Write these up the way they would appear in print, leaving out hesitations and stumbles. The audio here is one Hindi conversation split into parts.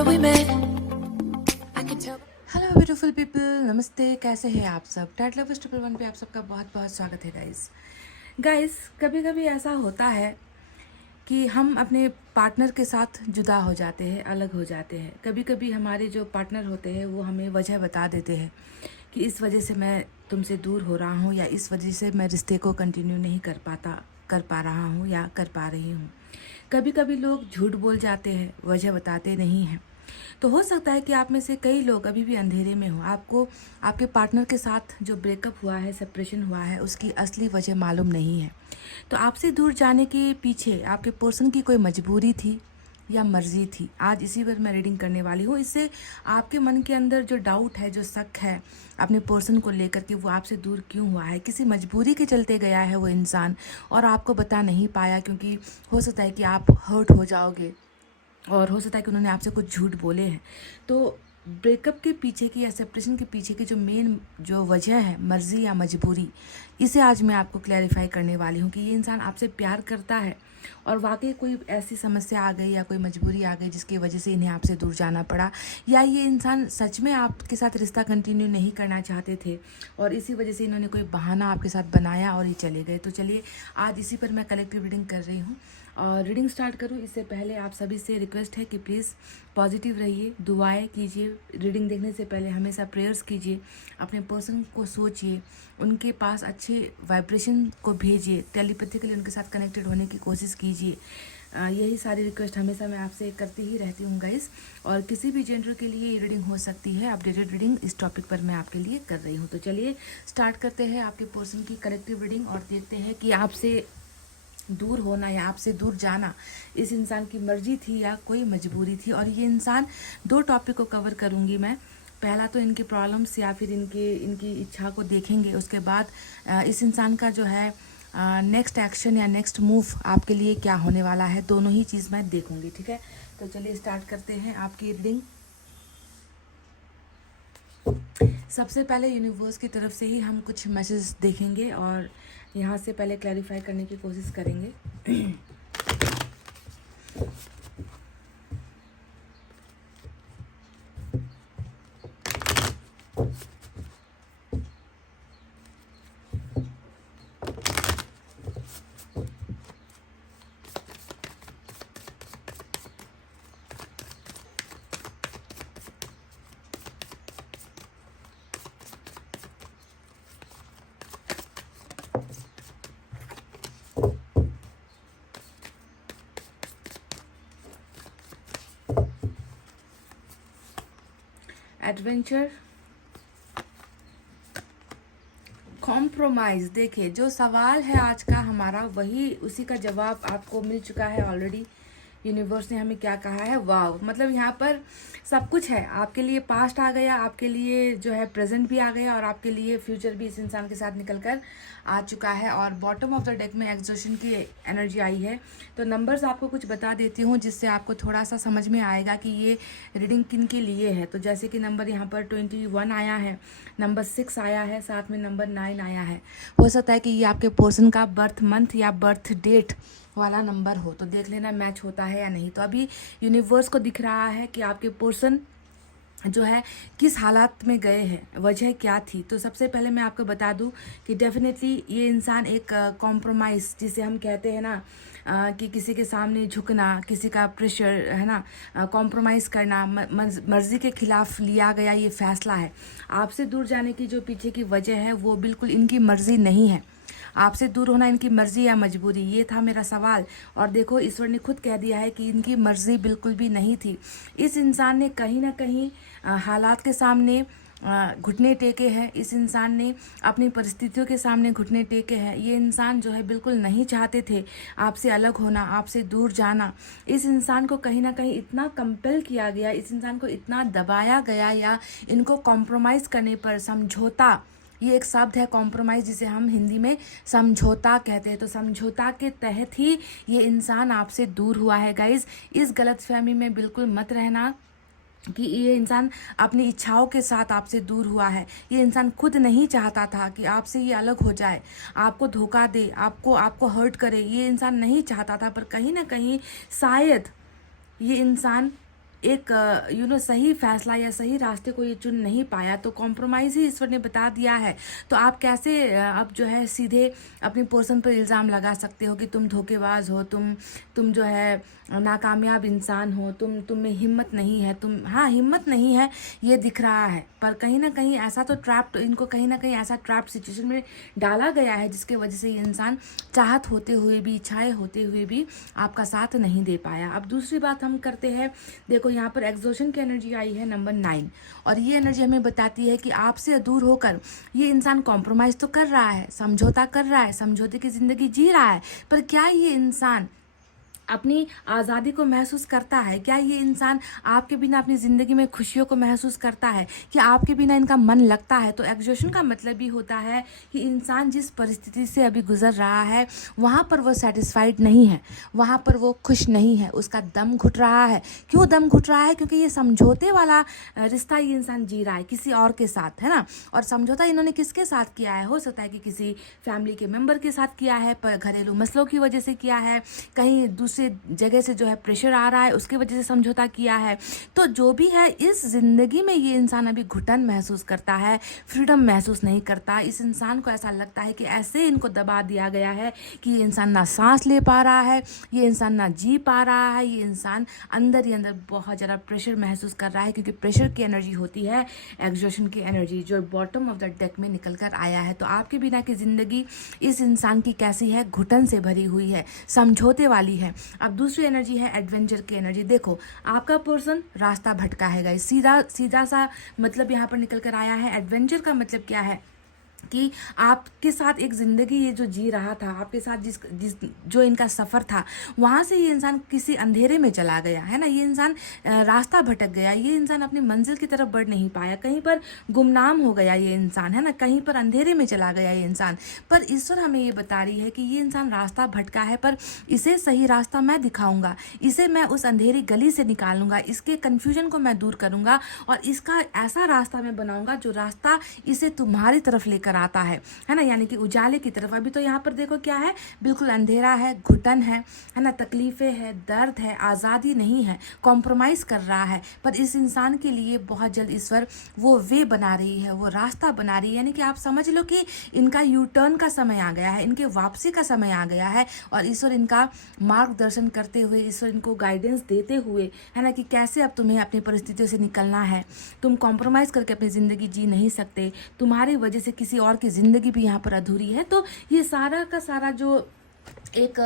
remember we met. I can tell. Hello beautiful people, नमस्ते। कैसे हैं आप सब? टैट लवर्स 111 पे आप सबका बहुत बहुत स्वागत है गाइस। कभी कभी ऐसा होता है कि हम अपने पार्टनर के साथ जुदा हो जाते हैं, अलग हो जाते हैं। कभी कभी हमारे जो पार्टनर होते हैं वो हमें वजह बता देते हैं कि इस वजह से मैं तुमसे दूर हो रहा हूँ, या इस वजह से मैं रिश्ते को कंटिन्यू नहीं कर पा रहा हूँ या कर पा रही हूँ। कभी कभी लोग झूठ बोल जाते हैं, वजह बताते नहीं हैं। तो हो सकता है कि आप में से कई लोग अभी भी अंधेरे में हो। आपको आपके पार्टनर के साथ जो ब्रेकअप हुआ है, सेपरेशन हुआ है, उसकी असली वजह मालूम नहीं है। तो आपसे दूर जाने के पीछे आपके पर्सन की कोई मजबूरी थी या मर्जी थी। आज इसी पर मैं रीडिंग करने वाली हूँ। इससे आपके मन के अंदर जो डाउट है, जो शक है अपने पर्सन को लेकर कि वो आपसे दूर क्यों हुआ है, किसी मजबूरी के चलते गया है वो इंसान और आपको बता नहीं पाया, क्योंकि हो सकता है कि आप हर्ट हो जाओगे और हो सकता है कि उन्होंने आपसे कुछ झूठ बोले हैं। तो ब्रेकअप के पीछे की या सेपरेशन के पीछे की जो मेन जो वजह है, मर्जी या मजबूरी, इसे आज मैं आपको क्लैरिफाई करने वाली हूँ कि ये इंसान आपसे प्यार करता है और वाकई कोई ऐसी समस्या आ गई या कोई मजबूरी आ गई जिसकी वजह से इन्हें आपसे दूर जाना पड़ा, या ये इंसान सच में आपके साथ रिश्ता कंटिन्यू नहीं करना चाहते थे और इसी वजह से इन्होंने कोई बहाना आपके साथ बनाया और ये चले गए। तो चलिए आज इसी पर मैं कलेक्टिव रीडिंग कर रही हूँ। और रीडिंग स्टार्ट करूँ इससे पहले आप सभी से रिक्वेस्ट है कि प्लीज़ पॉजिटिव रहिए, दुआएं कीजिए। रीडिंग देखने से पहले हमेशा प्रेयर्स कीजिए, अपने पर्सन को सोचिए, उनके पास अच्छे वाइब्रेशन को भेजिए, टेलीपैथिकली उनके साथ कनेक्टेड होने की कोशिश कीजिए। यही सारी रिक्वेस्ट हमेशा मैं आपसे करती ही रहती हूँ गाइस। और किसी भी जेंडर के लिए ये रीडिंग हो सकती है। अपडेटेड रीडिंग इस टॉपिक पर मैं आपके लिए कर रही हूँ। तो चलिए स्टार्ट करते हैं आपके पर्सन की कलेक्टिव रीडिंग और देखते हैं कि आपसे दूर होना या आपसे दूर जाना इस इंसान की मर्जी थी या कोई मजबूरी थी। और ये इंसान दो टॉपिक को कवर करूँगी मैं। पहला तो इनकी प्रॉब्लम्स या फिर इनकी इच्छा को देखेंगे, उसके बाद इस इंसान का जो है नेक्स्ट एक्शन या नेक्स्ट मूव आपके लिए क्या होने वाला है, दोनों ही चीज़ मैं देखूंगी। ठीक है, तो चलिए स्टार्ट करते हैं आपकी रीडिंग। सबसे पहले यूनिवर्स की तरफ से ही हम कुछ मैसेज देखेंगे और यहाँ से पहले क्लैरिफाई करने की कोशिश करेंगे। Adventure, compromise. देखिए, जो सवाल है आज का हमारा, वही उसी का जवाब आपको मिल चुका है ऑलरेडी। यूनिवर्स ने हमें क्या कहा है, वाव। मतलब यहाँ पर सब कुछ है आपके लिए। पास्ट आ गया, आपके लिए जो है प्रेजेंट भी आ गया और आपके लिए फ्यूचर भी इस इंसान के साथ निकल कर आ चुका है। और बॉटम ऑफ द डेक में एग्जॉशन की एनर्जी आई है। तो नंबर्स आपको कुछ बता देती हूँ जिससे आपको थोड़ा सा समझ में आएगा कि ये रीडिंग किन के लिए है। तो जैसे कि नंबर यहाँ पर 21 आया है, नंबर 6 आया है, साथ में नंबर 9 आया है। हो सकता है कि ये आपके पर्सन का बर्थ मंथ या बर्थ डेट वाला नंबर हो। तो देख लेना मैच होता है या नहीं। तो अभी यूनिवर्स को दिख रहा है कि आपके पर्सन जो है किस हालात में गए हैं, वजह क्या थी। तो सबसे पहले मैं आपको बता दूं कि डेफिनेटली ये इंसान एक कॉम्प्रोमाइज़, जिसे हम कहते हैं ना कि किसी के सामने झुकना, किसी का प्रेशर है ना, कॉम्प्रोमाइज़ करना, मर्जी के खिलाफ लिया गया ये फैसला है। आपसे दूर जाने की जो पीछे की वजह है वो बिल्कुल इनकी मर्जी नहीं है। आपसे दूर होना इनकी मर्जी या मजबूरी, ये था मेरा सवाल। और देखो, ईश्वर ने खुद कह दिया है कि इनकी मर्जी बिल्कुल भी नहीं थी। इस इंसान ने कहीं ना कहीं हालात के सामने घुटने टेके हैं। इस इंसान ने अपनी परिस्थितियों के सामने घुटने टेके हैं। ये इंसान जो है बिल्कुल नहीं चाहते थे आपसे अलग होना, आपसे दूर जाना। इस इंसान को कहीं ना कहीं इतना कंपेल किया गया, इस इंसान को इतना दबाया गया, या इनको कॉम्प्रोमाइज़ करने पर, समझौता, ये एक शब्द है कॉम्प्रोमाइज़, जिसे हम हिंदी में समझौता कहते हैं। तो समझौता के तहत ही ये इंसान आपसे दूर हुआ है गाइज। इस गलतफहमी में बिल्कुल मत रहना कि ये इंसान अपनी इच्छाओं के साथ आपसे दूर हुआ है। ये इंसान खुद नहीं चाहता था कि आपसे ये अलग हो जाए, आपको धोखा दे, आपको हर्ट करे। ये इंसान नहीं चाहता था, पर कहीं ना कहीं शायद ये इंसान एक सही फैसला या सही रास्ते को ये चुन नहीं पाया, तो कॉम्प्रोमाइज़ ही ईश्वर ने बता दिया है। तो आप कैसे अब जो है सीधे अपने पर्सन पर इल्ज़ाम लगा सकते हो कि तुम धोखेबाज हो, तुम जो है नाकामयाब इंसान हो, तुम में हिम्मत नहीं है। हाँ, हिम्मत नहीं है ये दिख रहा है, पर कहीं ना कहीं ऐसा तो इनको कहीं ना कहीं ऐसा ट्रैप्ड सिचुएशन में डाला गया है जिसके वजह से ये इंसान चाहत होते हुए भी, इच्छाएं होते हुए भी आपका साथ नहीं दे पाया। अब दूसरी बात हम करते हैं, देखो यहाँ पर एग्जॉशन की एनर्जी आई है नंबर 9, और ये एनर्जी हमें बताती है कि आपसे दूर होकर ये इंसान कॉम्प्रोमाइज़ तो कर रहा है, समझौता कर रहा है, समझौते की ज़िंदगी जी रहा है, पर क्या ये इंसान अपनी आज़ादी को महसूस करता है? क्या ये इंसान आपके बिना अपनी ज़िंदगी में खुशियों को महसूस करता है? क्या आपके बिना इनका मन लगता है? तो एग्जॉशन का मतलब भी होता है कि इंसान जिस परिस्थिति से अभी गुजर रहा है वहाँ पर वो सेटिस्फाइड नहीं है, वहाँ पर वो खुश नहीं है, उसका दम घुट रहा है। क्यों दम घुट रहा है? क्योंकि ये समझौते वाला रिश्ता ये इंसान जी रहा है किसी और के साथ, है ना। और समझौता इन्होंने किसके साथ किया है? हो सकता है कि किसी फैमिली के मेम्बर के साथ किया है, पर घरेलू मसलों की वजह से किया है, कहीं दूसरे जगह से जो है प्रेशर आ रहा है उसकी वजह से समझौता किया है। तो जो भी है, इस ज़िंदगी में ये इंसान अभी घुटन महसूस करता है, फ्रीडम महसूस नहीं करता। इस इंसान को ऐसा लगता है कि ऐसे इनको दबा दिया गया है कि ये इंसान ना सांस ले पा रहा है, ये इंसान ना जी पा रहा है, ये इंसान अंदर ही अंदर बहुत ज़्यादा प्रेशर महसूस कर रहा है, क्योंकि प्रेशर की एनर्जी होती है एग्जॉशन की एनर्जी, जो बॉटम ऑफ द डेक में निकल कर आया है। तो आपके बिना की ज़िंदगी इस इंसान की कैसी है? घुटन से भरी हुई है, समझौते वाली है। अब दूसरी एनर्जी है एडवेंचर की एनर्जी। देखो, आपका पर्सन रास्ता भटका है गाइस, सीधा सा मतलब यहाँ पर निकल कर आया है। एडवेंचर का मतलब क्या है कि आपके साथ एक ज़िंदगी ये जो जी रहा था, आपके साथ जिस जो इनका सफ़र था, वहाँ से ये इंसान किसी अंधेरे में चला गया, है ना। ये इंसान रास्ता भटक गया, ये इंसान अपनी मंजिल की तरफ बढ़ नहीं पाया, कहीं पर गुमनाम हो गया ये इंसान, है ना, कहीं पर अंधेरे में चला गया ये इंसान। पर ईश्वर हमें ये बता रही है कि ये इंसान रास्ता भटका है, पर इसे सही रास्ता मैं दिखाऊंगा, इसे मैं उस अंधेरी गली से निकालूंगा, इसके कन्फ्यूजन को मैं दूर करूंगा और इसका ऐसा रास्ता मैं बनाऊंगा जो रास्ता इसे तुम्हारी तरफ लेकर आता है ना, यानी कि उजाले की तरफ। अभी तो यहाँ पर देखो क्या है, बिल्कुल अंधेरा है, घुटन है ना, तकलीफें है, दर्द है, आज़ादी नहीं है, कॉम्प्रोमाइज़ कर रहा है। पर इस इंसान के लिए बहुत जल्द ईश्वर वो वे बना रही है, वो रास्ता बना रही है, यानी कि आप समझ लो कि इनका यू टर्न का समय आ गया है, इनके वापसी का समय आ गया है, और ईश्वर इनका मार्गदर्शन करते हुए, ईश्वर इनको गाइडेंस देते हुए, है ना, कि कैसे अब तुम्हें अपनी परिस्थितियों से निकलना है। तुम कॉम्प्रोमाइज़ करके अपनी ज़िंदगी जी नहीं सकते, तुम्हारी वजह से किसी और की ज़िंदगी भी यहाँ पर अधूरी है। तो ये सारा का सारा जो एक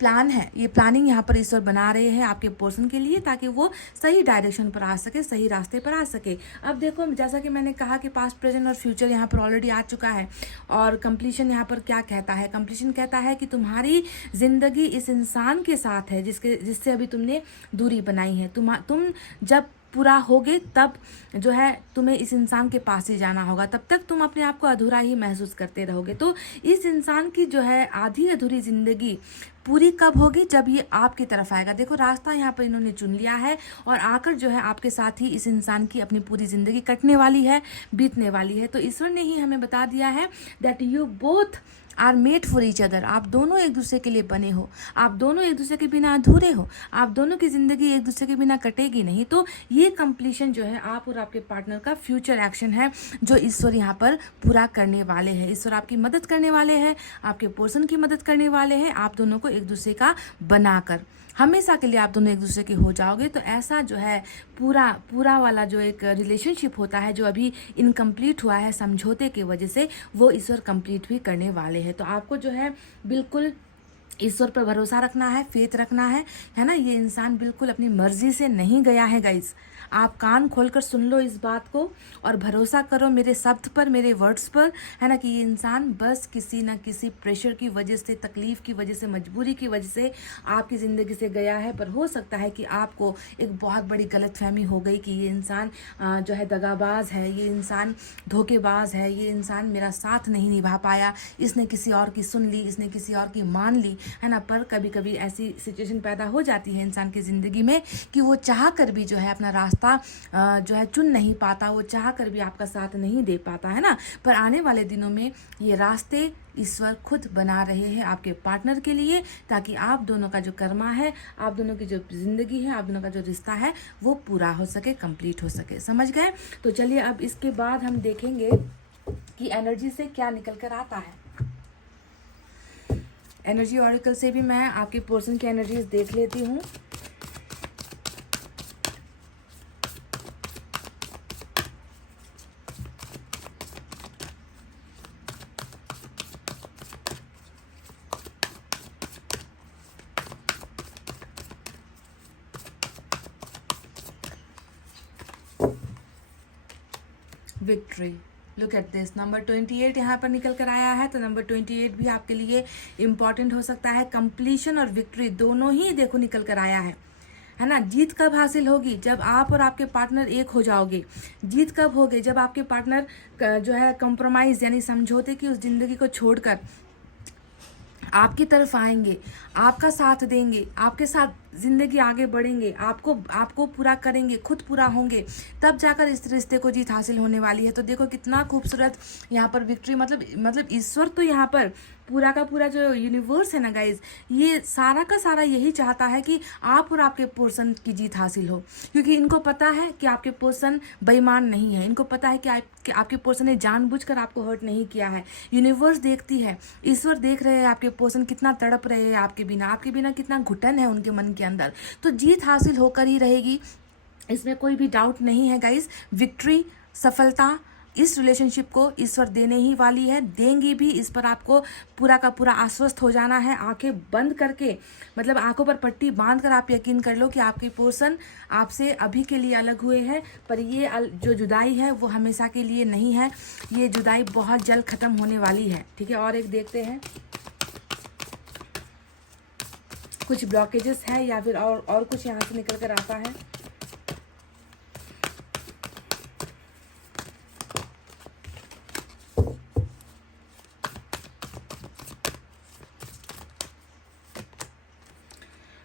प्लान है, ये प्लानिंग यहाँ पर ईश्वर बना रहे हैं आपके पर्सन के लिए, ताकि वो सही डायरेक्शन पर आ सके, सही रास्ते पर आ सके। अब देखो, जैसा कि मैंने कहा कि पास्ट, प्रेजेंट और फ्यूचर यहाँ पर ऑलरेडी आ चुका है, और कंप्लीशन यहाँ पर क्या कहता है? कंप्लीशन कहता है कि तुम्हारी ज़िंदगी इस इंसान के साथ है जिससे अभी तुमने दूरी बनाई है। तुम जब पूरा होगे तब जो है तुम्हें इस इंसान के पास ही जाना होगा, तब तक तुम अपने आप को अधूरा ही महसूस करते रहोगे। तो इस इंसान की जो है आधी अधूरी ज़िंदगी पूरी कब होगी? जब ये आपकी तरफ आएगा। देखो, रास्ता यहाँ पर इन्होंने चुन लिया है, और आकर जो है आपके साथ ही इस इंसान की अपनी पूरी ज़िंदगी कटने वाली है, बीतने वाली है। तो ईश्वर ने ही हमें बता दिया है that you both are made for each other. आप दोनों एक दूसरे के लिए बने हो, आप दोनों एक दूसरे के बिना अधूरे हो, आप दोनों की ज़िंदगी एक दूसरे के बिना कटेगी नहीं। तो ये कंप्लीशन जो है आप और आपके पार्टनर का फ्यूचर एक्शन है, जो ईश्वर यहाँ पर पूरा करने वाले हैं। ईश्वर आपकी मदद करने वाले हैं, आपके पर्सन की मदद करने वाले हैं, आप दोनों को एक दूसरे का बनाकर हमेशा के लिए आप दोनों एक दूसरे के हो जाओगे। तो ऐसा जो है पूरा वाला जो एक रिलेशनशिप होता है, जो अभी इनकम्प्लीट हुआ है समझौते की वजह से, वो ईश्वर कंप्लीट भी करने वाले हैं। तो आपको जो है बिल्कुल ईश्वर पर भरोसा रखना है, फेथ रखना है ना। ये इंसान बिल्कुल अपनी मर्जी से नहीं गया है गाइस। आप कान खोलकर सुन लो इस बात को और भरोसा करो मेरे शब्द पर, मेरे वर्ड्स पर, है ना, कि ये इंसान बस किसी न किसी प्रेशर की वजह से, तकलीफ की वजह से, मजबूरी की वजह से आपकी ज़िंदगी से गया है। पर हो सकता है कि आपको एक बहुत बड़ी गलतफहमी हो गई कि ये इंसान जो है दगाबाज है, ये इंसान धोखेबाज है, ये इंसान मेरा साथ नहीं निभा पाया, इसने किसी और की सुन ली, इसने किसी और की मान ली। है ना। पर कभी कभी ऐसी सिचुएशन पैदा हो जाती है इंसान की ज़िंदगी में कि वो चाह कर भी जो है अपना रास्ता जो है चुन नहीं पाता, वो चाह कर भी आपका साथ नहीं दे पाता, है ना। पर आने वाले दिनों में ये रास्ते ईश्वर खुद बना रहे हैं आपके पार्टनर के लिए, ताकि आप दोनों का जो कर्मा है, आप दोनों की जो ज़िंदगी है, आप दोनों का जो रिश्ता है वो पूरा हो सके, कंप्लीट हो सके। समझ गए? तो चलिए अब इसके बाद हम देखेंगे कि एनर्जी से क्या निकल कर आता है। एनर्जी ऑरिकल से भी मैं आपके पर्सन की एनर्जीज देख लेती हूँ। Victory, look at this, number 28 यहाँ पर निकल कर आया है। तो नंबर 28 भी आपके लिए इम्पॉर्टेंट हो सकता है। कंप्लीशन और विक्ट्री दोनों ही देखो निकल कर आया है ना। जीत कब हासिल होगी? जब आप और आपके पार्टनर एक हो जाओगे। जीत कब होगी? जब आपके पार्टनर जो है कंप्रोमाइज़ यानी समझौते की उस जिंदगी को छोड़कर आपकी तरफ आएंगे, आपका साथ देंगे, आपके साथ ज़िंदगी आगे बढ़ेंगे, आपको पूरा करेंगे, खुद पूरा होंगे, तब जाकर इस रिश्ते को जीत हासिल होने वाली है। तो देखो कितना खूबसूरत यहाँ पर विक्ट्री, मतलब ईश्वर तो यहाँ पर पूरा का पूरा जो यूनिवर्स है ना गाइज, ये सारा का सारा यही चाहता है कि आप और आपके पर्सन की जीत हासिल हो, क्योंकि इनको पता है कि आपके पर्सन बेईमान नहीं है। इनको पता है कि आपके पर्सन ने जानबूझकर आपको हर्ट नहीं किया है। यूनिवर्स देखती है, ईश्वर देख रहे हैं आपके पर्सन कितना तड़प रहे हैं आपके बिना कितना घुटन है उनके मन के अंदर। तो जीत हासिल होकर ही रहेगी, इसमें कोई भी डाउट नहीं है गाइज। विक्ट्री, सफलता इस रिलेशनशिप को ईश्वर देने ही वाली है, देंगी भी। इस पर आपको पूरा का पूरा आश्वस्त हो जाना है, आंखें बंद करके, मतलब आंखों पर पट्टी बांध कर आप यकीन कर लो कि आपके पर्सन आपसे अभी के लिए अलग हुए हैं। पर ये जो जुदाई है वो हमेशा के लिए नहीं है, ये जुदाई बहुत जल्द ख़त्म होने वाली है। ठीक है, और एक देखते हैं कुछ ब्लॉकेजेस है या फिर और कुछ यहाँ से निकल कर आता है।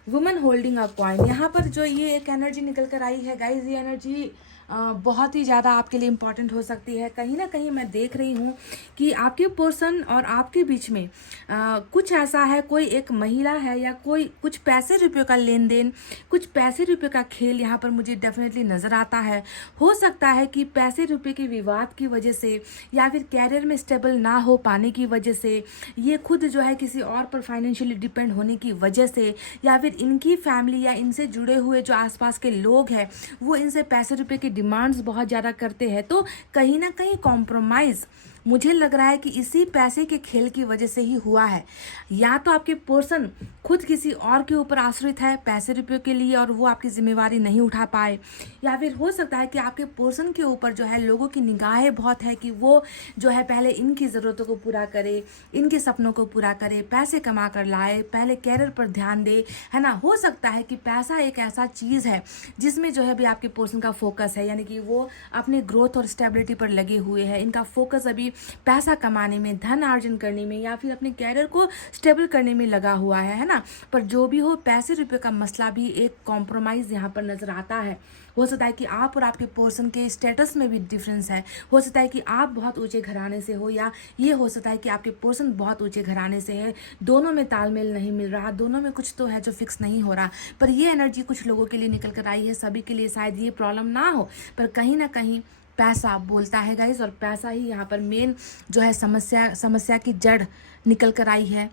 वुमेन होल्डिंग अ कॉइन, यहाँ पर जो ये एक एनर्जी निकल कर आई है गाइज, ये एनर्जी बहुत ही ज़्यादा आपके लिए इम्पॉर्टेंट हो सकती है। कहीं ना कहीं मैं देख रही हूँ कि आपके पर्सन और आपके बीच में कुछ ऐसा है, कोई एक महिला है या कोई कुछ पैसे रुपये का लेन देन, कुछ पैसे रुपये का खेल यहाँ पर मुझे डेफिनेटली नज़र आता है। हो सकता है कि पैसे रुपये के विवाद की वजह से या फिर कैरियर में स्टेबल ना हो पाने की वजह से, ये खुद जो है किसी और पर फाइनेंशियली डिपेंड होने की वजह से, या फिर इनकी फैमिली या इनसे जुड़े हुए जो आसपास के लोग हैं वो इनसे पैसे रुपये की डिमांड्स बहुत ज़्यादा करते हैं। तो कहीं ना कहीं कॉम्प्रोमाइज़ मुझे लग रहा है कि इसी पैसे के खेल की वजह से ही हुआ है। या तो आपके पर्सन खुद किसी और के ऊपर आश्रित है पैसे रुपये के लिए और वो आपकी जिम्मेवारी नहीं उठा पाए, या फिर हो सकता है कि आपके पर्सन के ऊपर जो है लोगों की निगाहें बहुत है कि वो जो है पहले इनकी ज़रूरतों को पूरा करे, इनके सपनों को पूरा करे, पैसे कमा कर लाए, पहले कैरियर पर ध्यान दे, है ना। हो सकता है कि पैसा एक ऐसा चीज़ है जिसमें जो है भी आपके पर्सन का फोकस है, यानी कि वो अपने ग्रोथ और स्टेबिलिटी पर लगे हुए हैं। इनका फोकस अभी पैसा कमाने में, धन अर्जन करने में या फिर अपने कैरियर को स्टेबल करने में लगा हुआ है ना। पर जो भी हो, पैसे रुपये का मसला भी एक कॉम्प्रोमाइज़ यहाँ पर नज़र आता है। हो सकता है कि आप और आपके पर्सन के स्टेटस में भी डिफरेंस है। हो सकता है कि आप बहुत ऊंचे घराने से हो, या ये हो सकता है कि आपके पर्सन बहुत ऊंचे घराने से है। दोनों में तालमेल नहीं मिल रहा, दोनों में कुछ तो है जो फिक्स नहीं हो रहा। पर ये एनर्जी कुछ लोगों के लिए निकल कर आई है, सभी के लिए शायद ये प्रॉब्लम ना हो, पर कहीं ना कहीं पैसा बोलता है गाइज, और पैसा ही यहाँ पर मेन जो है समस्या की जड़ निकल कर आई है।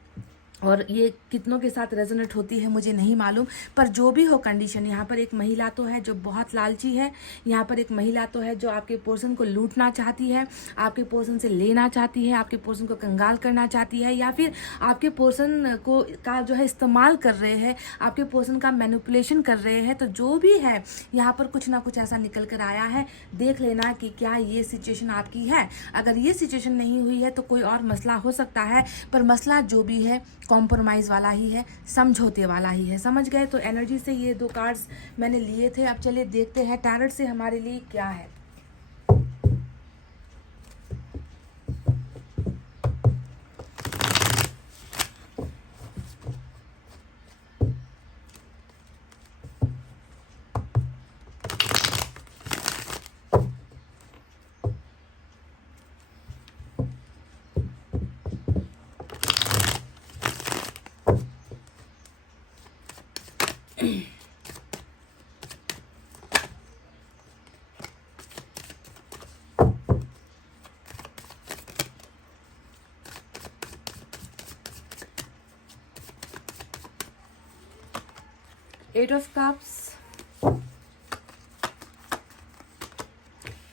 और ये कितनों के साथ रेजोनेट होती है मुझे नहीं मालूम, पर जो भी हो कंडीशन, यहाँ पर एक महिला तो है जो बहुत लालची है, यहाँ पर एक महिला तो है जो आपके पर्सन को लूटना चाहती है, आपके पर्सन से लेना चाहती है, आपके पर्सन को कंगाल करना चाहती है, या फिर आपके पर्सन को का जो है इस्तेमाल कर रहे हैं, आपके पर्सन का मैनिपुलेशन कर रहे हैं। तो जो भी है यहाँ पर कुछ ना कुछ ऐसा निकल कर आया है। देख लेना कि क्या ये सिचुएशन आपकी है। अगर ये सिचुएशन नहीं हुई है तो कोई और मसला हो सकता है, पर मसला जो भी है कॉम्प्रोमाइज़ वाला ही है, समझौते वाला ही है। समझ गए? तो एनर्जी से ये 2 कार्ड्स मैंने लिए थे। अब चलिए देखते हैं टैरोट से हमारे लिए क्या है। 8 of cups,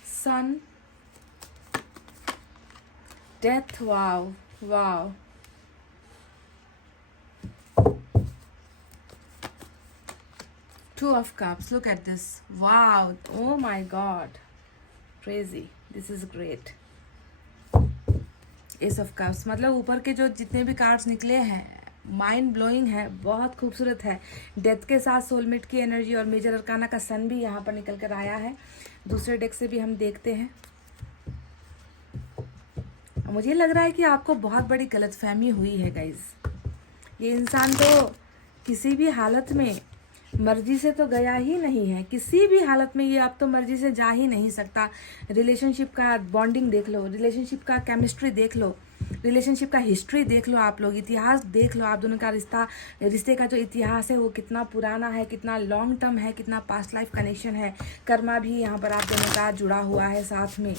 sun, death. Wow, wow. Two of cups. Look at this. Wow. Oh my god, crazy. This is great. S of cups, मतलब ऊपर के जो जितने भी कार्ड्स निकले हैं माइंड ब्लोइंग है, बहुत खूबसूरत है। डेथ के साथ सोलमेट की एनर्जी और मेजर अरकाना का सन भी यहाँ पर निकल कर आया है। दूसरे डेक से भी हम देखते हैं। मुझे लग रहा है कि आपको बहुत बड़ी गलतफहमी हुई है गाइज। ये इंसान तो किसी भी हालत में मर्जी से तो गया ही नहीं है, किसी भी हालत में ये अब तो मर्जी से जा ही नहीं सकता। रिलेशनशिप का बॉन्डिंग देख लो, रिलेशनशिप का केमिस्ट्री देख लो, रिलेशनशिप का हिस्ट्री देख लो, आप लोग इतिहास देख लो। आप दोनों का रिश्ते का जो इतिहास है वो कितना पुराना है, कितना लॉन्ग टर्म है, कितना पास्ट लाइफ कनेक्शन है। कर्मा भी यहाँ पर आप दोनों का जुड़ा हुआ है साथ में।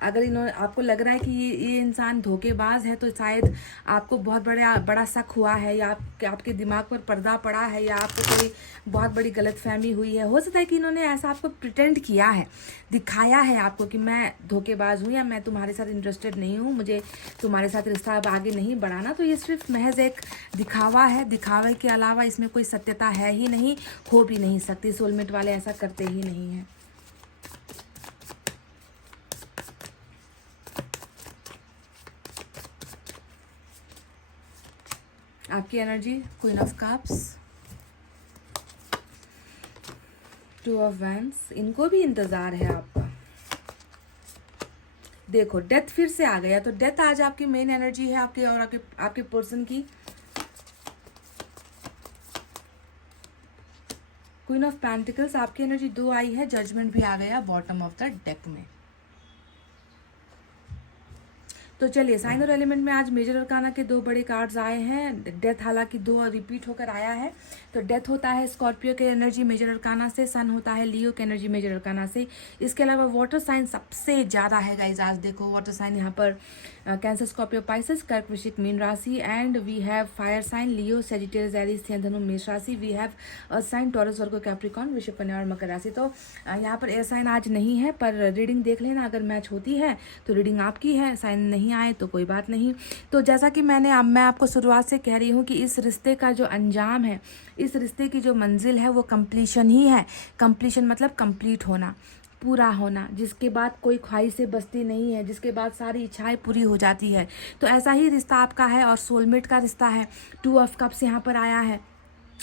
अगर इन्होंने आपको लग रहा है कि ये इंसान धोखेबाज है तो शायद आपको बहुत बड़ा शक हुआ है, या आपके दिमाग पर पर्दा पड़ा है, या आपको कोई बहुत बड़ी गलतफहमी हुई है। हो सकता है कि इन्होंने ऐसा आपको प्रिटेंड किया है, दिखाया है आपको कि मैं धोखेबाज हूँ या मैं तुम्हारे साथ इंटरेस्टेड नहीं हूँ, मुझे तुम्हारे साथ रिश्ता अब आगे नहीं बढ़ाना। तो ये सिर्फ महज एक दिखावा है। दिखावे के अलावा इसमें कोई सत्यता है ही नहीं, हो भी नहीं सकती। सोलमेट वाले ऐसा करते ही नहीं हैं। आपकी energy queen of cups, two of wands, इनको भी इंतजार है आपका। देखो डेथ फिर से आ गया, तो डेथ आज आपकी मेन एनर्जी है आपकी और आपके पर्सन की। क्वीन ऑफ पेंटिकल्स, आपकी एनर्जी 2 आई है, जजमेंट भी आ गया बॉटम ऑफ द डेक में। तो चलिए साइन और एलिमेंट में आज मेजर अरकाना के 2 बड़े कार्ड्स आए हैं। डेथ हालांकि 2 रिपीट होकर आया है। तो डेथ होता है स्कॉर्पियो के एनर्जी मेजर अरकाना से, सन होता है लियो के एनर्जी मेजर अरकाना से। इसके अलावा वाटर साइन सबसे ज़्यादा है गाइज। आज देखो वाटर साइन यहाँ पर कैंसर, स्कॉर्पियो, पाइसेस, कर्क, वृश्चिक, मीन राशि। And we have fire sign Leo, Sagittarius, Aries, सिंह, धनु, मेष राशि। We have earth sign Taurus, Virgo, Capricorn, वृषभ, कन्या और मकर राशि। तो यहाँ पर एयर साइन आज नहीं है, पर रीडिंग देख लेना, अगर मैच होती है तो रीडिंग आपकी है, साइन नहीं आए तो कोई बात नहीं। तो जैसा कि मैं आपको शुरुआत से कह रही हूँ कि इस रिश्ते का जो अंजाम है, इस रिश्ते की जो मंजिल है वो कंप्लीशन ही है। कंप्लीशन मतलब कंप्लीट होना, पूरा होना, जिसके बाद कोई ख्वाहिशें बचती नहीं है, जिसके बाद सारी इच्छाएं पूरी हो जाती है। तो ऐसा ही रिश्ता आपका है और सोलमेट का रिश्ता है। 2 ऑफ कप्स यहाँ पर आया है,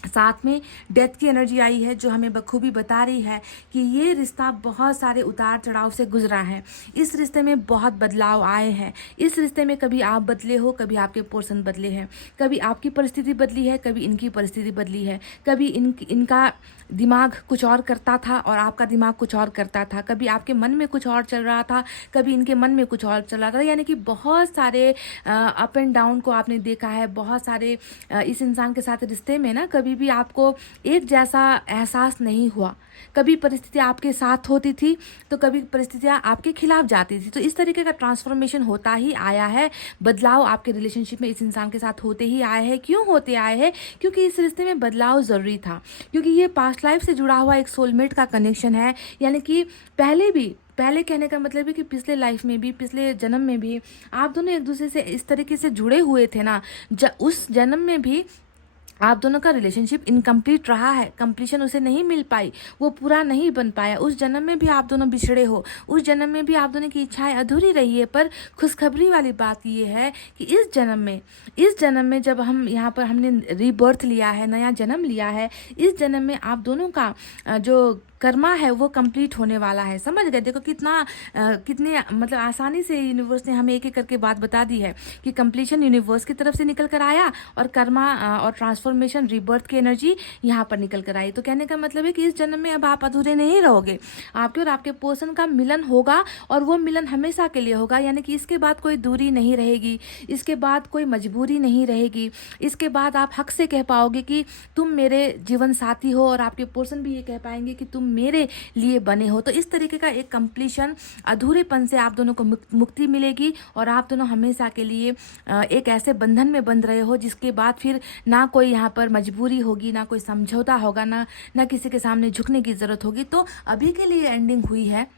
साथ में डेथ की एनर्जी आई है, जो हमें बखूबी बता रही है कि ये रिश्ता बहुत सारे उतार चढ़ाव से गुजरा है। इस रिश्ते में बहुत बदलाव आए हैं। इस रिश्ते में कभी आप बदले हो, कभी आपके पर्सन बदले हैं, कभी आपकी परिस्थिति बदली है, कभी इनकी परिस्थिति बदली है, कभी इनका दिमाग कुछ और करता था और आपका दिमाग कुछ और करता था, कभी आपके मन में कुछ और चल रहा था, कभी इनके मन में कुछ और चल रहा था। यानी कि बहुत सारे अप एंड डाउन को आपने देखा है। बहुत सारे इस इंसान के साथ रिश्ते में ना कभी भी आपको एक जैसा एहसास नहीं हुआ। कभी परिस्थितियाँ आपके साथ होती थी तो कभी परिस्थितियाँ आपके खिलाफ जाती थी। तो इस तरीके का ट्रांसफॉर्मेशन होता ही आया है। बदलाव आपके रिलेशनशिप में इस इंसान के साथ होते ही आए हैं। क्यों होते आए हैं? क्योंकि इस रिश्ते में बदलाव ज़रूरी था, क्योंकि ये पास्ट लाइफ से जुड़ा हुआ एक सोलमेट का कनेक्शन है। यानी कि पहले कहने का मतलब है कि पिछले लाइफ में भी, पिछले जन्म में भी आप दोनों एक दूसरे से इस तरीके से जुड़े हुए थे ना। उस जन्म में भी आप दोनों का रिलेशनशिप इनकम्प्लीट रहा है, कंप्लीशन उसे नहीं मिल पाई, वो पूरा नहीं बन पाया। उस जन्म में भी आप दोनों बिछड़े हो, उस जन्म में भी आप दोनों की इच्छाएं अधूरी रही है। पर खुशखबरी वाली बात ये है कि इस जन्म में जब हम यहाँ पर हमने रीबर्थ लिया है, नया जन्म लिया है, इस जन्म में आप दोनों का जो कर्मा है वो कंप्लीट होने वाला है। समझ गए? देखो कितने मतलब आसानी से यूनिवर्स ने हमें एक एक करके बात बता दी है कि कंप्लीशन यूनिवर्स की तरफ से निकल कर आया और कर्मा और ट्रांसफॉर्मेशन, रीबर्थ की एनर्जी यहाँ पर निकल कर आई। तो कहने का मतलब है कि इस जन्म में अब आप अधूरे नहीं रहोगे। आपके और आपके पर्सन का मिलन होगा और वो मिलन हमेशा के लिए होगा। यानी कि इसके बाद कोई दूरी नहीं रहेगी, इसके बाद कोई मजबूरी नहीं रहेगी। इसके बाद आप हक से कह पाओगे कि तुम मेरे जीवन साथी हो, और आपके पर्सन भी ये कह पाएंगे कि तुम मेरे लिए बने हो। तो इस तरीके का एक कंप्लीशन, अधूरेपन से आप दोनों को मुक्ति मिलेगी और आप दोनों हमेशा के लिए एक ऐसे बंधन में बंध रहे हो जिसके बाद फिर ना कोई यहाँ पर मजबूरी होगी, ना कोई समझौता होगा, ना किसी के सामने झुकने की ज़रूरत होगी। तो अभी के लिए एंडिंग हुई है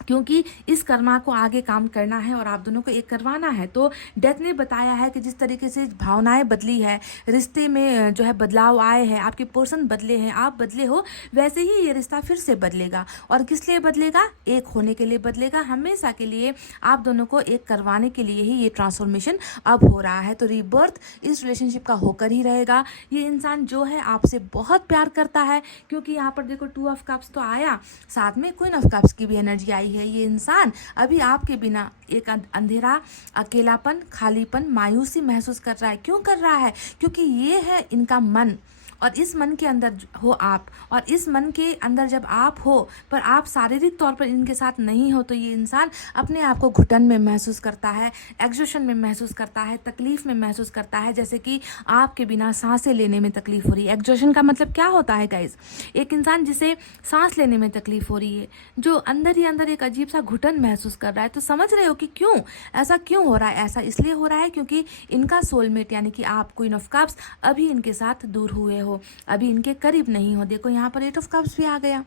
क्योंकि इस कर्मा को आगे काम करना है और आप दोनों को एक करवाना है। तो डेथ ने बताया है कि जिस तरीके से भावनाएं बदली है, रिश्ते में जो है बदलाव आए हैं, आपके पर्सन बदले हैं, आप बदले हो, वैसे ही ये रिश्ता फिर से बदलेगा। और किस लिए बदलेगा? एक होने के लिए बदलेगा, हमेशा के लिए आप दोनों को एक करवाने के लिए ही ये ट्रांसफॉर्मेशन अब हो रहा है। तो रीबर्थ इस रिलेशनशिप का होकर ही रहेगा। ये इंसान जो है आपसे बहुत प्यार करता है, क्योंकि यहाँ पर देखो 2 ऑफ कप्स तो आया, साथ में क्वीन ऑफ कप्स की भी एनर्जी आई है। ये इंसान अभी आपके बिना एक अंधेरा, अकेलापन, खालीपन, मायूसी महसूस कर रहा है। क्यों कर रहा है? क्योंकि ये है इनका मन, और इस मन के अंदर हो आप, और इस मन के अंदर जब आप हो पर आप शारीरिक तौर पर इनके साथ नहीं हो, तो ये इंसान अपने आप को घुटन में महसूस करता है, एग्जॉशन में महसूस करता है, तकलीफ में महसूस करता है, जैसे कि आपके बिना सांसें लेने में तकलीफ हो रही है। एग्जॉशन का मतलब क्या होता है गाइज? एक इंसान जिसे सांस लेने में तकलीफ हो रही है, जो अंदर ही अंदर एक अजीब सा घुटन महसूस कर रहा है। तो समझ रहे हो कि क्यों ऐसा क्यों हो रहा है? ऐसा इसलिए हो रहा है क्योंकि इनका सोलमेट यानी कि आप, क्वीन ऑफ कप्स, अभी इनके साथ दूर हुए हो, अभी इनके करीब नहीं हो। देखो यहाँ पर 8 ऑफ कप्स भी आ गया,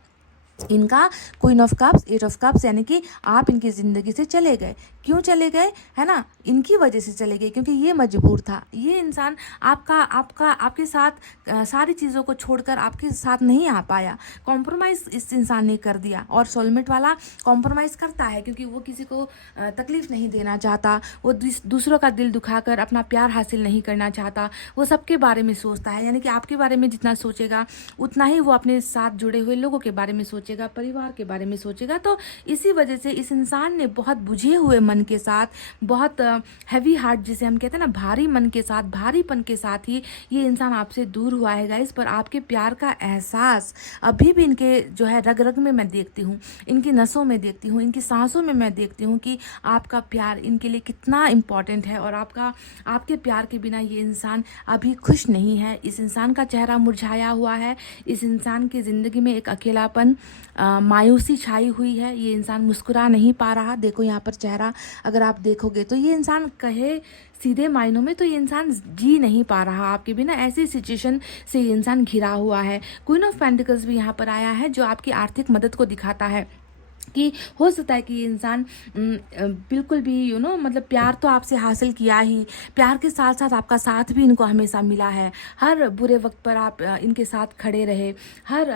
इनका queen of cups, 8 of cups, यानी कि आप इनकी ज़िंदगी से चले गए। क्यों चले गए? है ना, इनकी वजह से चले गए, क्योंकि ये मजबूर था। ये इंसान आपके साथ सारी चीज़ों को छोड़कर आपके साथ नहीं आ पाया। कॉम्प्रोमाइज़ इस इंसान ने कर दिया, और सोलमेट वाला कॉम्प्रोमाइज़ करता है क्योंकि वो किसी को तकलीफ़ नहीं देना चाहता, वो दूसरों का दिल दुखाकर अपना प्यार हासिल नहीं करना चाहता, वो सबके बारे में सोचता है। यानी कि आपके बारे में जितना सोचेगा उतना ही वो अपने साथ जुड़े हुए लोगों के बारे में सोचेगा, परिवार के बारे में सोचेगा। तो इसी वजह से इस इंसान ने बहुत बुझे हुए मन के साथ, बहुत हैवी हार्ट जिसे हम कहते हैं ना, भारी मन के साथ, भारीपन के साथ ही ये इंसान आपसे दूर हुआ है गाइस। पर आपके प्यार का एहसास अभी भी इनके जो है रग रग में मैं देखती हूँ, इनकी नसों में देखती हूँ, इनकी सांसों में मैं देखती हूँ कि आपका प्यार इनके लिए कितना इम्पॉर्टेंट है। और आपके प्यार के बिना ये इंसान अभी खुश नहीं है। इस इंसान का चेहरा मुरझाया हुआ है, इस इंसान की ज़िंदगी में एक अकेलापन, मायूसी छाई हुई है। ये इंसान मुस्कुरा नहीं पा रहा। देखो यहाँ पर चेहरा अगर आप देखोगे तो ये इंसान कहे सीधे मायनों में तो ये इंसान जी नहीं पा रहा आपके बिना। ऐसी सिचुएशन से ये इंसान घिरा हुआ है। क्वीन ऑफ पेंटिकल्स भी यहाँ पर आया है, जो आपकी आर्थिक मदद को दिखाता है कि हो सकता है कि ये इंसान बिल्कुल भी मतलब प्यार तो आपसे हासिल किया ही, प्यार के साथ साथ आपका साथ भी इनको हमेशा मिला है। हर बुरे वक्त पर आप इनके साथ खड़े रहे, हर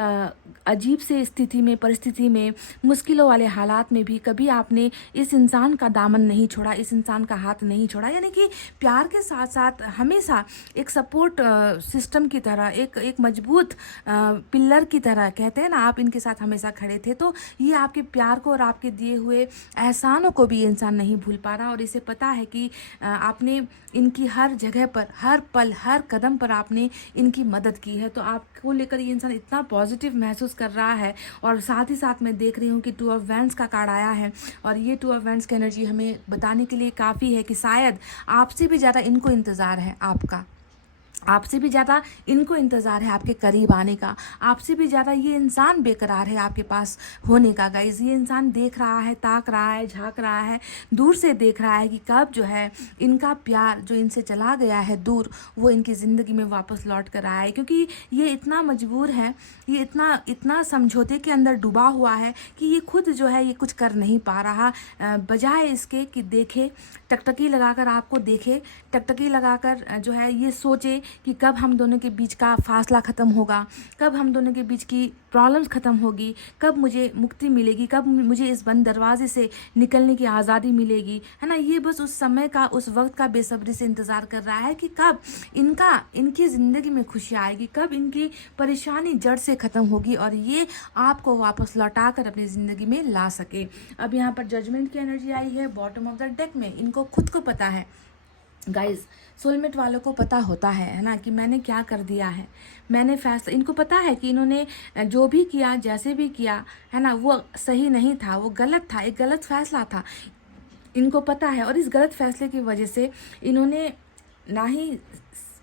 अजीब से स्थिति में, परिस्थिति में, मुश्किलों वाले हालात में भी कभी आपने इस इंसान का दामन नहीं छोड़ा, इस इंसान का हाथ नहीं छोड़ा। यानी कि प्यार के साथ साथ हमेशा एक सपोर्ट सिस्टम की तरह, एक मजबूत पिल्लर की तरह, कहते हैं ना, आप इनके साथ हमेशा खड़े थे। तो ये आपके प्यार को और आपके दिए हुए एहसानों को भी इंसान नहीं भूल पा रहा, और इसे पता है कि आपने इनकी हर जगह पर, हर पल, हर कदम पर आपने इनकी मदद की है। तो आपको लेकर ये इंसान इतना पॉजिटिव महसूस कर रहा है। और साथ ही साथ मैं देख रही हूँ कि 2 ऑफ वैंड्स का कार्ड आया है, और ये 2 ऑफ वैंड्स की एनर्जी हमें बताने के लिए काफ़ी है कि शायद आपसे भी ज़्यादा इनको इंतज़ार है आपका, आपसे भी ज़्यादा इनको इंतज़ार है आपके करीब आने का, आपसे भी ज़्यादा ये इंसान बेकरार है आपके पास होने का गाइज। ये इंसान देख रहा है, ताक रहा है, झांक रहा है, दूर से देख रहा है कि कब जो है इनका प्यार जो इनसे चला गया है दूर, वो इनकी ज़िंदगी में वापस लौट कर आया है। क्योंकि ये इतना मजबूर है, ये इतना समझौते के अंदर डूबा हुआ है कि ये खुद जो है ये कुछ कर नहीं पा रहा। बजाय इसके कि देखे, टकटकी लगाकर आपको देखे, टकटकी लगाकर जो है ये सोचे कि कब हम दोनों के बीच का फासला ख़त्म होगा, कब हम दोनों के बीच की प्रॉब्लम्स ख़त्म होगी, कब मुझे मुक्ति मिलेगी, कब मुझे इस बंद दरवाजे से निकलने की आज़ादी मिलेगी, है ना। ये बस उस समय का, उस वक्त का बेसब्री से इंतज़ार कर रहा है कि कब इनकी ज़िंदगी में खुशियाँ आएगी, कब इनकी परेशानी जड़ से ख़त्म होगी और ये आपको वापस लौटा कर अपनी ज़िंदगी में ला सके। अब यहाँ पर जजमेंट की एनर्जी आई है बॉटम ऑफ द डेक में। इनको खुद को पता है गाइज, सोलमेट वालों को पता होता है ना, कि मैंने क्या कर दिया है, मैंने फैसला, इनको पता है कि इन्होंने जो भी किया, जैसे भी किया, है ना, वो सही नहीं था, वो गलत था, एक गलत फैसला था, इनको पता है। और इस गलत फैसले की वजह से इन्होंने ना ही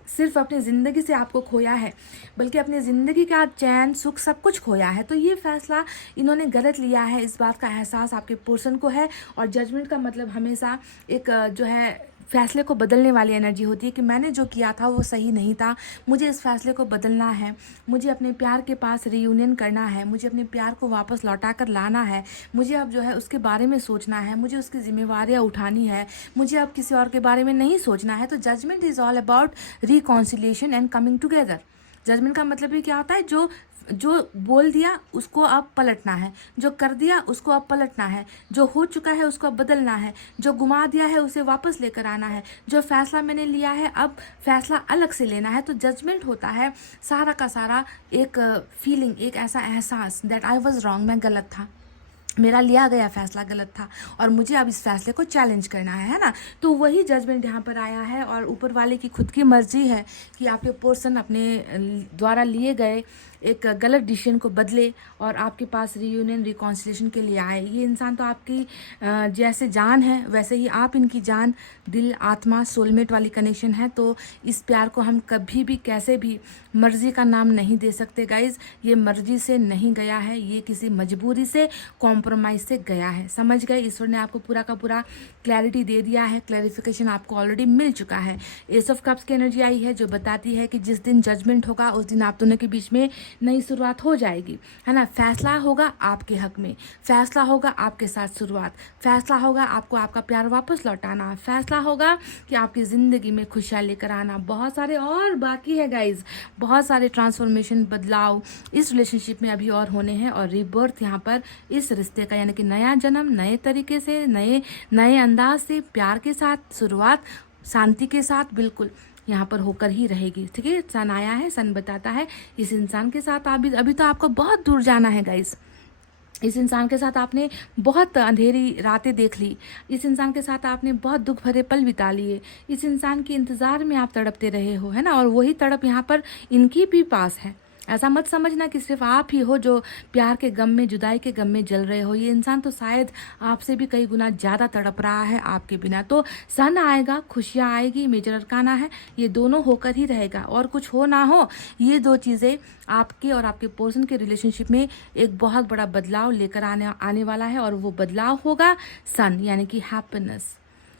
सिर्फ अपनी ज़िंदगी से आपको खोया है, बल्कि अपनी ज़िंदगी का चैन सुख सब कुछ खोया है। तो ये फैसला इन्होंने गलत लिया है, इस बात का एहसास आपके पर्सन को है। और जजमेंट का मतलब हमेशा एक जो है फैसले को बदलने वाली एनर्जी होती है कि मैंने जो किया था वो सही नहीं था, मुझे इस फैसले को बदलना है, मुझे अपने प्यार के पास रियूनियन करना है, मुझे अपने प्यार को वापस लौटा कर लाना है, मुझे अब जो है उसके बारे में सोचना है, मुझे उसकी जिम्मेवारियाँ उठानी है, मुझे अब किसी और के बारे में नहीं सोचना है। तो judgement is all about reconciliation and coming together. Judgement का मतलब ये क्या होता है, जो जो बोल दिया उसको अब पलटना है, जो कर दिया उसको अब पलटना है, जो हो चुका है उसको अब बदलना है, जो गुमा दिया है उसे वापस लेकर आना है, जो फैसला मैंने लिया है अब फैसला अलग से लेना है। तो जजमेंट होता है सारा का सारा एक फीलिंग, एक ऐसा एहसास दैट आई वॉज रॉन्ग, मैं गलत था, मेरा लिया गया फैसला गलत था और मुझे अब इस फैसले को चैलेंज करना है ना। तो वही जजमेंट यहाँ पर आया है और ऊपर वाले की खुद की मर्जी है कि आपके पर्सन अपने द्वारा लिए गए एक गलत डिसीजन को बदले और आपके पास रियूनियन रिकॉन्सिलेशन के लिए आए। ये इंसान तो आपकी जैसे जान है वैसे ही आप इनकी जान, दिल, आत्मा, सोलमेट वाली कनेक्शन है। तो इस प्यार को हम कभी भी कैसे भी मर्जी का नाम नहीं दे सकते गाइज। ये मर्जी से नहीं गया है, ये किसी मजबूरी से, कॉम्प्रोमाइज़ से गया है। समझ गए? ईश्वर ने आपको पूरा का पूरा क्लैरिटी दे दिया है, क्लैरिफिकेशन आपको ऑलरेडी मिल चुका है। एस ऑफ कप्स की एनर्जी आई है जो बताती है कि जिस दिन जजमेंट होगा उस दिन आप दोनों के बीच में नई शुरुआत हो जाएगी, है ना। फैसला होगा आपके हक में, फैसला होगा आपके साथ शुरुआत, फैसला होगा आपको आपका प्यार वापस लौटाना, फैसला होगा कि आपकी ज़िंदगी में खुशियाँ लेकर आना। बहुत सारे और बाकी है गाइज, बहुत सारे ट्रांसफॉर्मेशन, बदलाव इस रिलेशनशिप में अभी और होने हैं। और रीबर्थ यहाँ पर इस रिश्ते का, यानी कि नया जन्म, नए तरीके से, नए अंदाज से, प्यार के साथ शुरुआत, शांति के साथ बिल्कुल यहाँ पर होकर ही रहेगी। ठीक है, सन आया है, सन बताता है इस इंसान के साथ अभी तो आपको बहुत दूर जाना है गाइस। इस इंसान के साथ आपने बहुत अंधेरी रातें देख ली, इस इंसान के साथ आपने बहुत दुख भरे पल बिता लिए, इस इंसान के इंतज़ार में आप तड़पते रहे हो, है ना। और वही तड़प यहाँ पर इनकी भी पास है। ऐसा मत समझना कि सिर्फ आप ही हो जो प्यार के गम में, जुदाई के गम में जल रहे हो। ये इंसान तो शायद आपसे भी कई गुना ज़्यादा तड़प रहा है आपके बिना। तो सन आएगा, खुशियाँ आएगी, मेजर अरकाना है, ये दोनों होकर ही रहेगा। और कुछ हो ना हो, ये दो चीज़ें आपके और आपके पर्सन के रिलेशनशिप में एक बहुत बड़ा बदलाव लेकर आने वाला है। और वो बदलाव होगा सन, यानी कि हैप्पीनेस।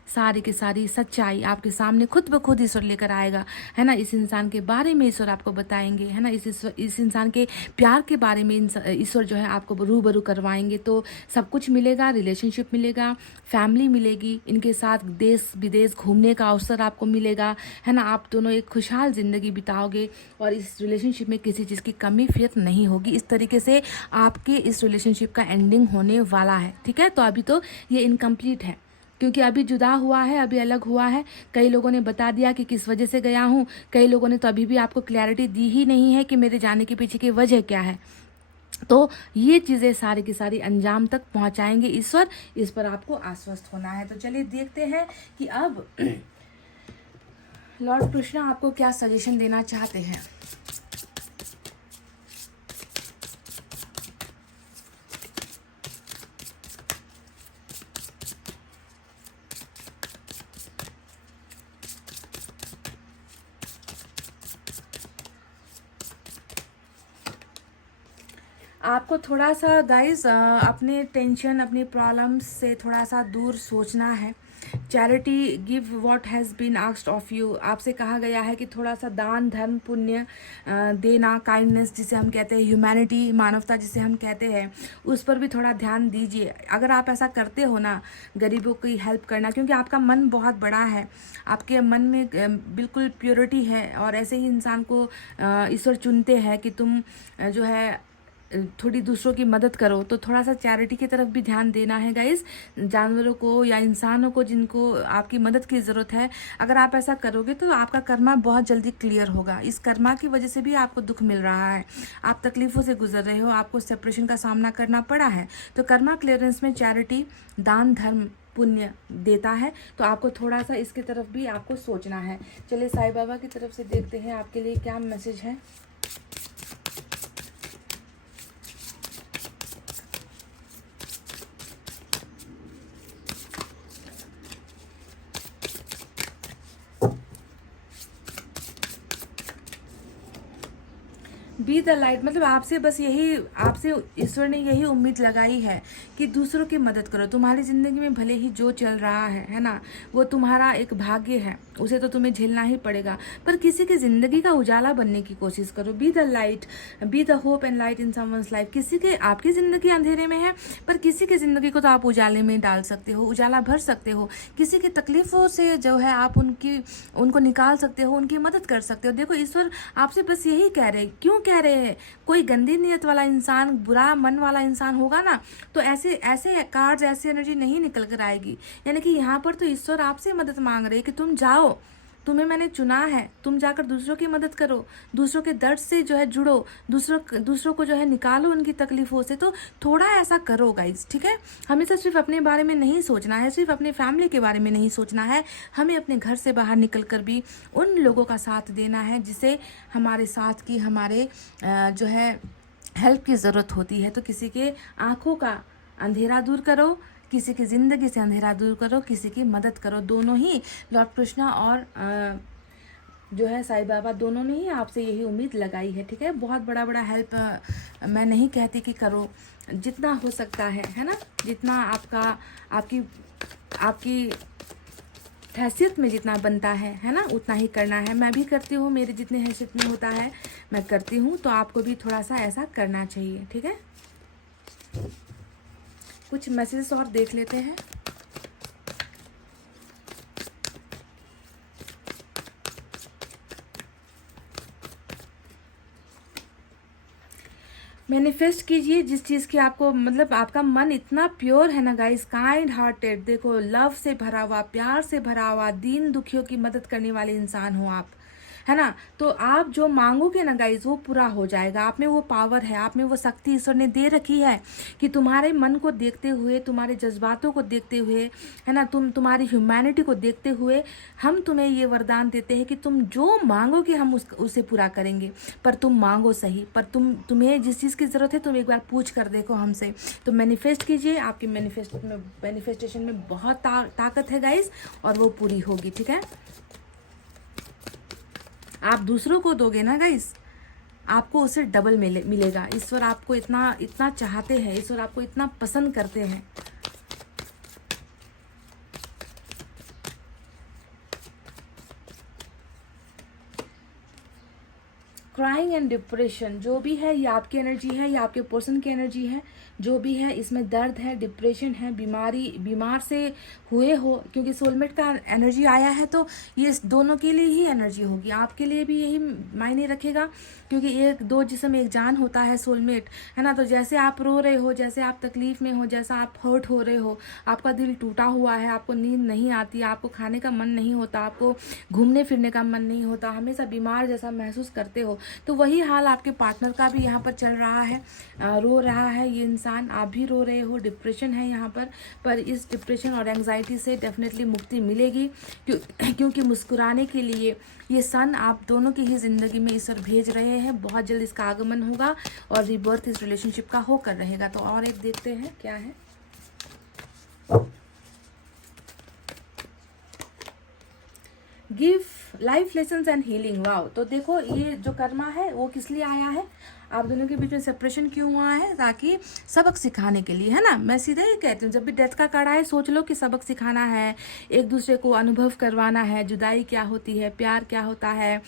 सारी की सारी सच्चाई आपके सामने खुद ब खुद ईश्वर लेकर आएगा, है ना। इस इंसान के बारे में ईश्वर आपको बताएंगे, है ना। इस इंसान के प्यार के बारे में ईश्वर जो है आपको रूबरू करवाएंगे। तो सब कुछ मिलेगा, रिलेशनशिप मिलेगा, फैमिली मिलेगी, इनके साथ देश विदेश घूमने का अवसर आपको मिलेगा, है ना। आप दोनों एक खुशहाल ज़िंदगी बिताओगे और इस रिलेशनशिप में किसी चीज़ की कमी फिर नहीं होगी। इस तरीके से आपके इस रिलेशनशिप का एंडिंग होने वाला है। ठीक है, तो अभी तो ये इनकम्प्लीट है क्योंकि अभी जुदा हुआ है, अभी अलग हुआ है। कई लोगों ने बता दिया कि किस वजह से गया हूँ, कई लोगों ने तो अभी भी आपको क्लैरिटी दी ही नहीं है कि मेरे जाने के पीछे की वजह क्या है। तो ये चीज़ें सारी की सारी अंजाम तक पहुँचाएंगे ईश्वर, इस पर आपको आश्वस्त होना है। तो चलिए देखते हैं कि अब लॉर्ड कृष्णा आपको क्या सजेशन देना चाहते हैं। आपको थोड़ा सा गाइस अपने टेंशन, अपने प्रॉब्लम्स से थोड़ा सा दूर सोचना है। Charity, give what has been asked of you. आपसे कहा गया है कि थोड़ा सा दान, धर्म, पुण्य देना, काइंडनेस जिसे हम कहते हैं, ह्यूमैनिटी, मानवता जिसे हम कहते हैं, उस पर भी थोड़ा ध्यान दीजिए। अगर आप ऐसा करते हो ना, गरीबों की हेल्प करना, क्योंकि आपका मन बहुत बड़ा है, आपके मन में बिल्कुल प्योरिटी है और ऐसे ही इंसान को ईश्वर चुनते हैं कि तुम जो है थोड़ी दूसरों की मदद करो। तो थोड़ा सा चैरिटी की तरफ भी ध्यान देना है गाइस। जानवरों को या इंसानों को जिनको आपकी मदद की ज़रूरत है, अगर आप ऐसा करोगे तो आपका कर्मा बहुत जल्दी क्लियर होगा। इस कर्मा की वजह से भी आपको दुख मिल रहा है, आप तकलीफ़ों से गुजर रहे हो, आपको सेपरेशन का सामना करना पड़ा है। तो कर्मा क्लियरेंस में चैरिटी, दान, धर्म, पुण्य देता है। तो आपको थोड़ा सा इसकी तरफ भी आपको सोचना है। चलिए साईं बाबा की तरफ से देखते हैं आपके लिए क्या मैसेज है। बी द लाइट, मतलब आपसे बस यही, आपसे ईश्वर ने यही उम्मीद लगाई है कि दूसरों की मदद करो। तुम्हारी ज़िंदगी में भले ही जो चल रहा है ना, वो तुम्हारा एक भाग्य है, उसे तो तुम्हें झेलना ही पड़ेगा, पर किसी की ज़िंदगी का उजाला बनने की कोशिश करो। Be the light, be the hope and light in someone's life. किसी के, आपकी ज़िंदगी अंधेरे में है, पर किसी की ज़िंदगी को तो आप उजाले में डाल सकते हो, उजाला भर सकते हो। किसी की तकलीफ़ों से जो है आप उनको निकाल सकते हो, उनकी मदद कर सकते हो। देखो ईश्वर आपसे बस यही कह रहे हैं। क्यों कह रहे हैं? कोई गंदी नीयत वाला इंसान, बुरा मन वाला इंसान होगा ना, तो ऐसे ऐसे कार्ड्स, ऐसी एनर्जी नहीं निकल कर आएगी। यानी कि यहाँ पर तो ईश्वर आपसे मदद मांग रहे हैं कि तुम जाओ, तुम्हें मैंने चुना है, तुम जाकर दूसरों की मदद करो, दूसरों के दर्द से जो है जुड़ो, दूसरों को जो है निकालो उनकी तकलीफ़ों से। तो थोड़ा ऐसा करो गाइज, ठीक है? हमेशा सिर्फ अपने बारे में नहीं सोचना है, सिर्फ अपने फैमिली के बारे में नहीं सोचना है, हमें अपने घर से बाहर निकल कर भी उन लोगों का साथ देना है जिसे हमारे साथ की, हमारे जो है हेल्प की ज़रूरत होती है। तो किसी के आँखों का अंधेरा दूर करो, किसी की ज़िंदगी से अंधेरा दूर करो, किसी की मदद करो। दोनों ही लॉर्ड कृष्णा और जो है साईं बाबा, दोनों ने ही आपसे यही उम्मीद लगाई है, ठीक है? बहुत बड़ा बड़ा हेल्प मैं नहीं कहती कि करो, जितना हो सकता है ना, जितना आपकी हैसियत में जितना बनता है ना, उतना ही करना है। मैं भी करती हूँ, मेरे जितने हैसियत में होता है मैं करती हूँ, तो आपको भी थोड़ा सा ऐसा करना चाहिए, ठीक है? कुछ मैसेजेस और देख लेते हैं। मैनिफेस्ट कीजिए जिस चीज़ की आपको, मतलब आपका मन इतना प्योर है ना गाइस, काइंड हार्टेड, देखो लव से भरा हुआ, प्यार से भरा हुआ, दीन दुखियों की मदद करने वाले इंसान हो आप, है ना? तो आप जो मांगोगे ना गाइज, वो पूरा हो जाएगा। आप में वो पावर है, आप में वो शक्ति ईश्वर ने दे रखी है कि तुम्हारे मन को देखते हुए, तुम्हारे जज्बातों को देखते हुए, है ना, तुम्हारी ह्यूमैनिटी को देखते हुए हम तुम्हें ये वरदान देते हैं कि तुम जो मांगोगे हम उसे पूरा करेंगे। पर तुम मांगो सही, पर तुम्हें जिस चीज़ की ज़रूरत है तुम एक बार पूछ कर देखो हमसे। तो मैनिफेस्ट कीजिए, आपकी मैनिफेस्टेशन में बहुत ताकत है गाइज, और वो पूरी होगी, ठीक है? आप दूसरों को दोगे ना गाइस, आपको उससे डबल मिलेगा। ईश्वर आपको इतना इतना चाहते हैं, ईश्वर आपको इतना पसंद करते हैं। क्राइंग एंड डिप्रेशन जो भी है, ये आपकी एनर्जी है, ये आपके पर्सन की एनर्जी है। जो भी है इसमें दर्द है, डिप्रेशन है, बीमार से हुए हो, क्योंकि सोलमेट का एनर्जी आया है, तो ये दोनों के लिए ही एनर्जी होगी। आपके लिए भी यही मायने रखेगा, क्योंकि एक दो जिस्म एक जान होता है सोलमेट, है ना? तो जैसे आप रो रहे हो, जैसे आप तकलीफ में हो, जैसा आप हर्ट हो रहे हो, आपका दिल टूटा हुआ है, आपको नींद नहीं आती, आपको खाने का मन नहीं होता, आपको घूमने फिरने का मन नहीं होता, हमेशा बीमार जैसा महसूस करते हो, तो वही हाल आपके पार्टनर का भी यहाँ पर चल रहा है। रो रहा है ये इंसान, आप भी रो रहे हो, डिप्रेशन है यहाँ पर इस डिप्रेशन और एंग्जाइटी से डेफिनेटली मुक्ति मिलेगी, क्योंकि मुस्कुराने के लिए ये सन आप दोनों की ही ज़िंदगी में ईश्वर भेज रहे हैं। बहुत जल्द इसका आगमन होगा और रिबर्थ इस रिलेशनशिप का होकर रहेगा। तो और एक देखते हैं क्या है। Give life lessons and healing. Wow! तो देखो ये जो कर्मा है वो किस लिए आया है, आप दोनों के बीच में सेपरेशन क्यों हुआ है? ताकि सबक सिखाने के लिए, है ना? मैं सीधे ही कहती हूँ, जब भी डेथ का कार्ड आए सोच लो कि सबक सिखाना है, एक दूसरे को अनुभव करवाना है, जुदाई क्या होती है, प्यार क्या होता है,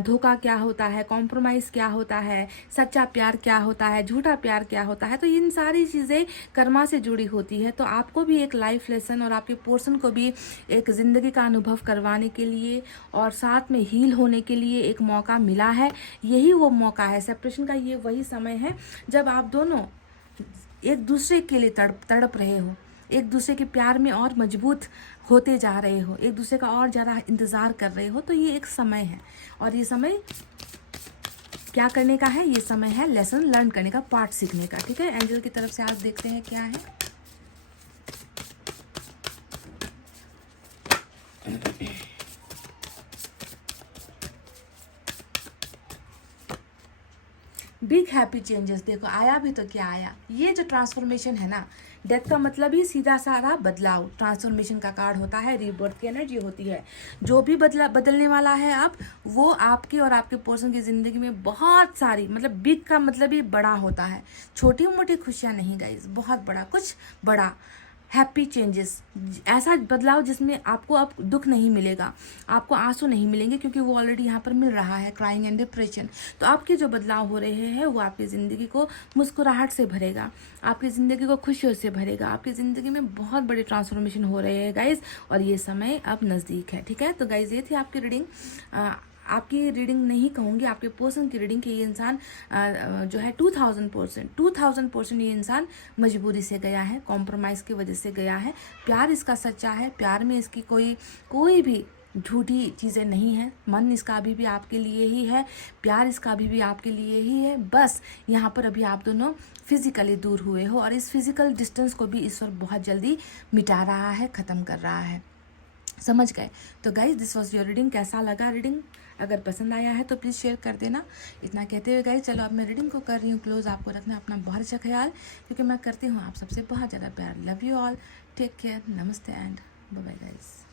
धोखा क्या होता है, कॉम्प्रोमाइज़ क्या होता है, सच्चा प्यार क्या होता है, झूठा प्यार क्या होता है। तो इन सारी चीज़ें कर्मा से जुड़ी होती है। तो आपको भी एक लाइफ लेसन और आपके पोर्सन को भी एक ज़िंदगी का अनुभव करवाने के लिए और साथ में हील होने के लिए एक मौका मिला है। यही वो मौका है सेपरेशन का, ये वही समय है जब आप दोनों एक दूसरे के लिए तड़प रहे हो, एक दूसरे के प्यार में और मजबूत होते जा रहे हो, एक दूसरे का और ज़्यादा इंतज़ार कर रहे हो। तो ये एक समय है, और ये समय क्या करने का है? ये समय है लेसन लर्न करने का, पाठ सीखने का, ठीक है? एंजल की तरफ से आज देखते हैं क्या है। बिग हैप्पी चेंजेस, देखो आया भी तो क्या आया, ये जो ट्रांसफॉर्मेशन है ना, डेथ का मतलब ही सीधा सारा बदलाव, ट्रांसफॉर्मेशन का कार्ड होता है, रीबर्थ की एनर्जी होती है। जो भी बदलने वाला है आप, वो आपके और आपके पर्सन की ज़िंदगी में बहुत सारी, मतलब बिग का मतलब ही बड़ा होता है, छोटी मोटी खुशियाँ नहीं गाइज, बहुत बड़ा, कुछ बड़ा हैप्पी चेंजेस, ऐसा बदलाव जिसमें आपको अब दुख नहीं मिलेगा, आपको आंसू नहीं मिलेंगे, क्योंकि वो ऑलरेडी यहाँ पर मिल रहा है, क्राइंग एंड डिप्रेशन। तो आपके जो बदलाव हो रहे हैं वो आपकी ज़िंदगी को मुस्कुराहट से भरेगा, आपकी ज़िंदगी को खुशियों से भरेगा, आपकी ज़िंदगी में बहुत बड़े ट्रांसफॉर्मेशन हो रहे हैं गाइज, और ये समय अब नज़दीक है। ठीक है, तो गाइज ये थी आपकी रीडिंग। आपकी रीडिंग नहीं कहूँगी, आपके पर्सन की रीडिंग कि ये इंसान जो है 2000% ये इंसान मजबूरी से गया है, कॉम्प्रोमाइज़ की वजह से गया है। प्यार इसका सच्चा है, प्यार में इसकी कोई भी झूठी चीज़ें नहीं है, मन इसका अभी भी आपके लिए ही है, प्यार इसका अभी भी आपके लिए ही है। बस यहाँ पर अभी आप दोनों फिजिकली दूर हुए हो, और इस फिजिकल डिस्टेंस को भी ईश्वर बहुत जल्दी मिटा रहा है, ख़त्म कर रहा है। समझ गए? तो guys this was your reading. कैसा लगा रीडिंग? अगर पसंद आया है तो प्लीज़ शेयर कर देना। इतना कहते हुए गाइज चलो अब मैं रीडिंग को कर रही हूँ क्लोज। आपको रखना अपना बहुत अच्छा ख्याल, क्योंकि मैं करती हूँ आप सबसे बहुत ज़्यादा प्यार। Love you all, take care, नमस्ते एंड बाय बाय गाइज।